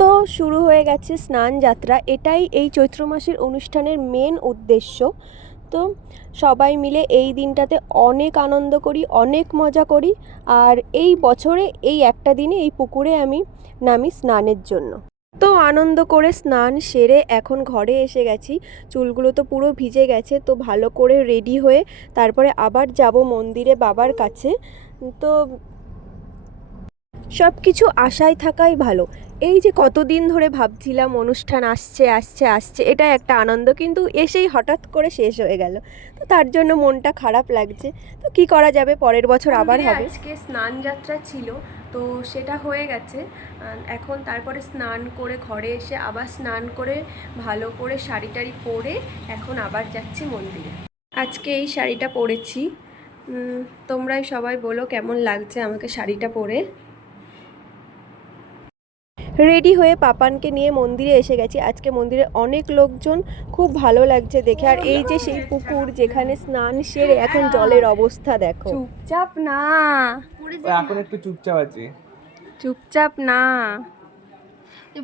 তো শুরু হয়ে গেছে স্নান যাত্রা। এটাই এই চৈত্র মাসের অনুষ্ঠানের মেন উদ্দেশ্য। তো সবাই মিলে এই দিনটাতে অনেক আনন্দ করি, অনেক মজা করি। আর এই বছরে, এই একটা দিনে এই পুকুরে আমি নামি স্নানের জন্য। তো আনন্দ করে স্নান সেরে এখন ঘরে এসে গেছি। চুলগুলো তো পুরো ভিজে গেছে, তো ভালো করে রেডি হয়ে তারপরে আবার যাব মন্দিরে বাবার কাছে। তো সব কিছু আশায় থাকাই ভালো। এই যে কতদিন ধরে ভাবছিলাম অনুষ্ঠান আসছে আসছে আসছে এটা একটা আনন্দ কিন্তু এসেই হঠাৎ করে শেষ হয়ে গেল। তো তার জন্য মনটা খারাপ লাগছে। তো কি করা যাবে? পরের বছর আবার হবে। আজকে স্নান যাত্রা ছিল তো সেটা হয়ে গেছে। এখন তারপরে স্নান করে ঘরে এসে আবার স্নান করে ভালো করে শাড়ি টাড়ি পরে এখন আবার যাচ্ছি মন্দিরে। আজকে এই শাড়িটা পরেছি। তোমরাই সবাই বলো কেমন লাগছে আমাকে শাড়িটা পরে? রেডি হয়ে পাপানকে নিয়ে মন্দিরে এসে গেছি। আজকে মন্দিরে অনেক লোকজন খুব ভালো লাগছে দেখে। আর এই যে সেই পুকুর যেখানে স্নান সেরে এখন জলের অবস্থা দেখো। চুপচাপ না। এখন একটু চুপচাপ আছে। চুপচাপ না।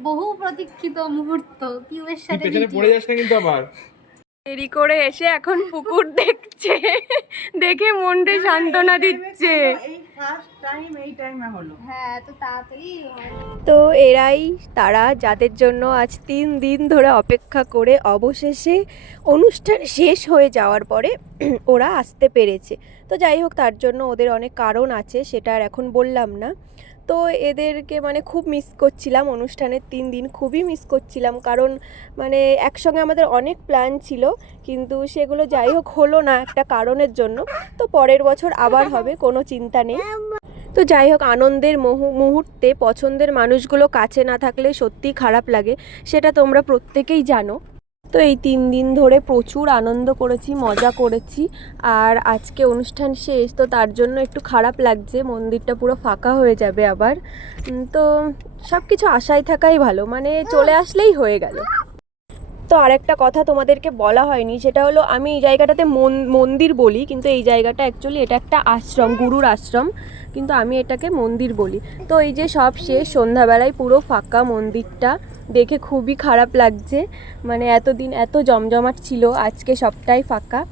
বহু প্রতীক্ষিত মুহূর্ত পিউয়ের সাথে পেছনে পড়ে যাস না কিন্তু আবার। দেরি করে এসে এখন পুকুর দেখছে। দেখে মনটা সান্ত্বনা দিচ্ছে। এই ফার্স্ট টাইম এই টাইমে হলো। হ্যাঁ এত তাড়াতাড়ি তো এরাই তারা যাদের জন্য আজ তিন দিন ধরে অপেক্ষা করে অবশেষে অনুষ্ঠান শেষ হয়ে যাওয়ার পরে ওরা আসতে পেরেছে। তো যাই হোক তার জন্য ওদের অনেক কারণ আছে সেটা আর এখন বললাম না। তো এদেরকে মানে খুব মিস করছিলাম অনুষ্ঠানের তিন দিন, খুবই মিস করছিলাম। কারণ মানে একসঙ্গে আমাদের অনেক প্ল্যান ছিল, কিন্তু সেগুলো যাই হোক হলো না একটা কারণের জন্য। তো পরের বছর আবার হবে, কোনো চিন্তা নেই। তো যাই হোক, আনন্দের মুহূ- মুহূর্তে পছন্দের মানুষগুলো কাছে না থাকলে সত্যিই খারাপ লাগে, সেটা তোমরা প্রত্যেকেই জানো। তো এই তিন দিন ধরে প্রচুর আনন্দ করেছি, মজা করেছি। আর আজকে অনুষ্ঠান শেষ, তো তার জন্য একটু খারাপ লাগছে, মন্দিরটা পুরো ফাঁকা হয়ে যাবে আবার। তো সব কিছু আশায় থাকাই ভালো মানে চলে আসলেই হয়ে গেল। তো আরেকটা কথা তোমাদেরকে বলা হয়নি, সেটা হলো আমি এই জায়গাটাতে মন- মন্দির বলি, কিন্তু এই জায়গাটা অ্যাকচুয়ালি এটা একটা আশ্রম, গুরুর আশ্রম, কিন্তু আমি এটাকে মন্দির বলি। তো এই যে সব শেষ, সন্ধ্যাবেলায় পুরো ফাঁকা মন্দিরটা, দেখে খুবই খারাপ লাগছে। মানে এতদিন এত জমজমাট ছিল, আজকে সবটাই ফাঁকা।